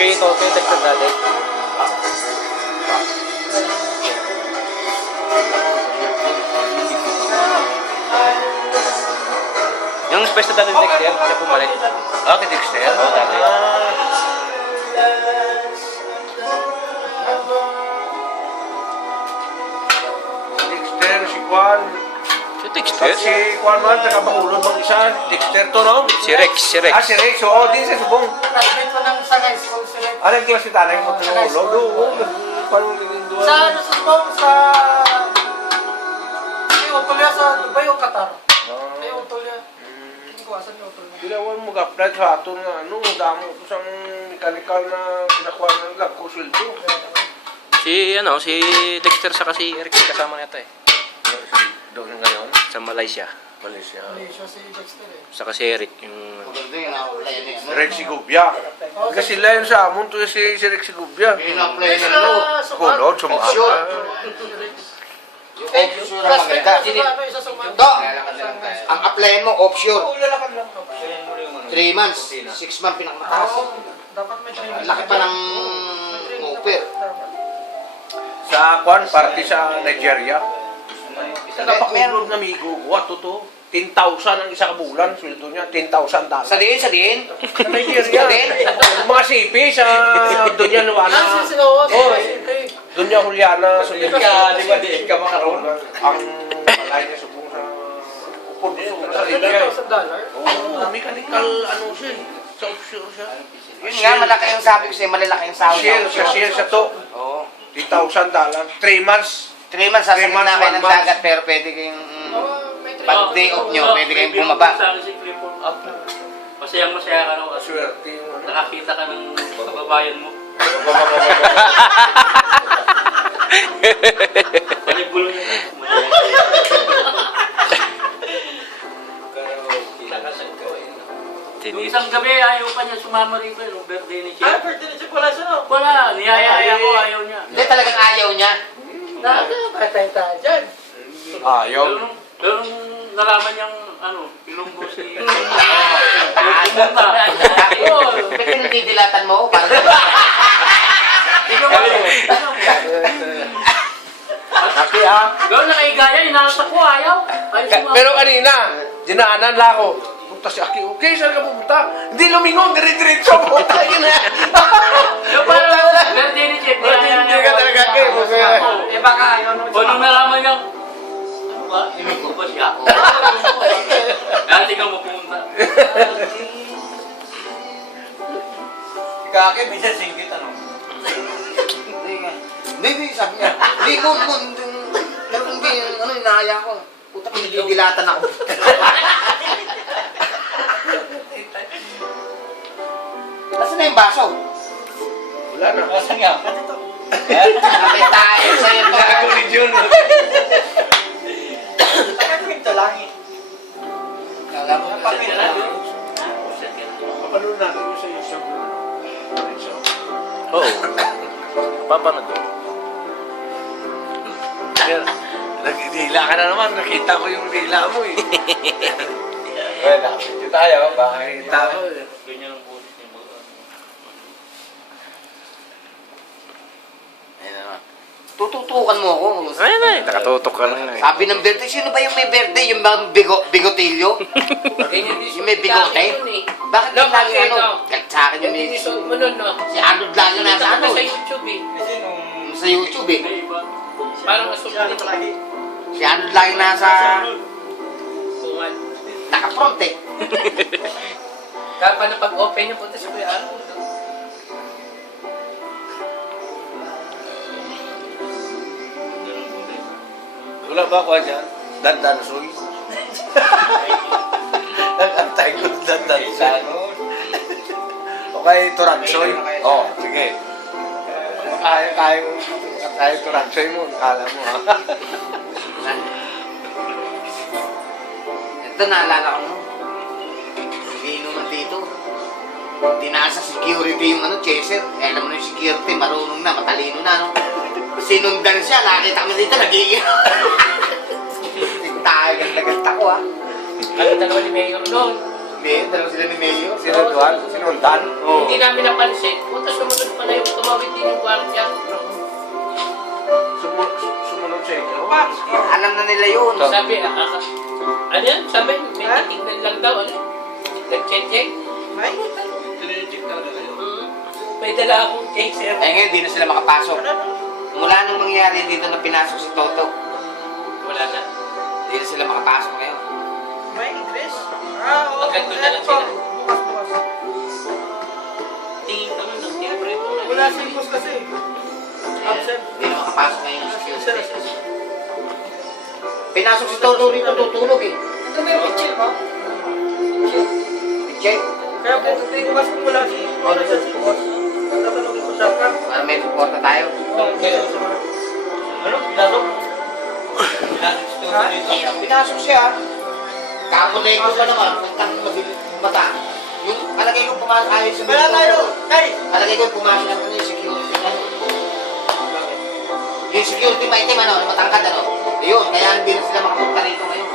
Kayo ito Dexter dati. Yung pwesto dati ng Dexter, siya pumalit. Okay, Dexter. Oo, dati. Dexter, si Juan. Si Dexter? Si Juan man, taga-Bacolod bang isa. Dexter to, no? Si Rex, si Rex. Ah, si Rex. Oo, din sa subong. Classmate ko ng sa high school sila. Ano yung klase tanay mo? Bacolod? Oo. Paano naging doon? Sa ano sa Subong, sa... May utulya sa Dubai o Qatar. May utulya. Hindi ko asan yung utulya. Ginawan mo ka-flight sa ato na ano, damo ko sa mechanical na kinakuha ng lab ko sweldo. Si Dexter saka si Rex kasama nito eh. Doon ngayon? Sa Malaysia. Malaysia. Malaysia si Dexter eh. Saka si Eric, yung... Rex Sigubia. Kasi sila yun sa amon to si Rex Sigubia. Kulod, sumaka. Offshore ang maganda. Do, ang applyan mo offshore. 3 months, 6 months pinakamataas. Dapat may training. Laki pa ng offer. Sa Kwan, party sa Nigeria. Isa na pakulod na migo. What to? 10,000 ang isa kabulan. Sweldo niya, $10,000. Sa diin? Sa Nigeria. Sa din? Mga sipi sa Doña Luana. Ah, si Sinoa. Oh, Doña Juliana. Sa Di ba di ka makaroon? Ang malay niya subong sa upod sa Nigeria. $10,000. Oo, mechanical ano siya. Sa offshore siya. Yun nga, malaki yung sabi ko sa'yo, malalaki yung sahod. Share sa to. Oo. $10,000. 3 months. 3 months, sasakit na kayo ng 1 month. dagat, pero pwede kayong... May training. Pag day off nyo, pwede kayong bumaba. Sa akin si Clifford up. Masayang-masaya ka raw kasi Swerte yung ano. nakakita ka ng kababayan mo. Panigulo niya. Yung isang gabi, ayaw pa niya sumama rito yung birthday ni Chip. Birthday ni Chip, wala siya no? Wala, niyayaya ko, ayaw niya. Hindi, talagang ayaw niya. Nakakatay tayo dyan. Ayaw. Pero nung nalaman niyang, ilunggo si... Pumunta. Oo. Ba't pinagdidilatan mo? Parang... Ikaw ba? Kasi ha. Gawin na kay Gaya, inalas ako, ayaw. Ayaw sumama. Pero kanina, dinaanan lang ako. Punta si Aki, okay, saan ka pumunta? Hindi lumingon, dire-diretso. Punta yun na. Yung parang birthday ni Chip, Hindi ka talaga, Aki. Eh baka ayaw naman O nung nalaman niya, ano ba? Ilunggo ba siya? Dati ka mapunta. Kaki, minsan singkit ano? Hindi, sabi niya. Hindi ko, inaaya ko. Puta, pinagdidilatan ako. Nasaan na yung baso? Wala na. Nasaan nga? Nakit tayo sa'yo to. Ni Jun. Ito lang eh. Kapanood natin yung sa YouTube. Oo. Papanood doon. Nagdila ka na naman. Nakita ko yung dila mo eh. Wala. Dito tayo. Nakita ko eh. Ganyan ang bulis niya. Ayun na naman. Tututukan mo ako. Ayun na eh. Nakatutok ka lang eh. Sabi ng birthday, sino ba yung may birthday? Yung bang bigotilyo? Yung may bigote? Bakit yung lagi ano? Kahit sa akin yung may... Mo nun, no? Si Arnold lagi nasa ano Sa eh. YouTube eh. Sa YouTube eh. May iba. Parang nasulit ko lagi. Si Arnold lagi nasa... Bungan. Naka-front eh. Kaya paano pag-open niya punta sa Kuya Arnold? Wala ba ako dyan? Dandansoy. Nag-antay ko dandansoy. Okay, Turansoy. Oh, sige. Kaya Turansoy mo. Kala mo ha. Ito naalala ko no. Iinuman dito. Dinasa security yung chaser. Eh, alam mo na yung security, marunong na, matalino na no. Sinundan siya, nakita kami dito, nag-iinom. Tagal ko ha. Ang dalawa ni Mayor noon. Hindi, dalawa sila ni Mayo. Sinundan? Sinundan? Oo. Hindi namin napansin. Punta sumunod na nila yun. Sabi, ano yan? Sabi, may Ha? titignan lang daw, ano? Nag-check-check. May? May dala akong chaser. Eh ngayon, di na sila makapasok. Ano? Mula nung mangyari dito na pinasok si Toto, Wala na. di na sila makapasok ngayon. May English? Ah, oo. Hanggang doon na lang sila. Bukas. Tingin kami ng siyempre. Wala si boss kasi. Absent. Di na makapasok ngayon si Sir, security. Pinasok si Toto rito tutulog eh. ito may pitchil ba? Check. Kaya bukas kung wala si boss. Tatanungin ko siya ka. Para may suporta tayo. Ano? Pinasok? Ha? Pinasok siya. Kakulay ko pa naman. Pagtang mata. Yung palagay ko pumasok ayos sa Wala tayo. Ay! Palagay ko pumasok na yung security. Yung security maitim ano, matangkad ano. Ayun, kaya hindi na sila makapunta rito ngayon.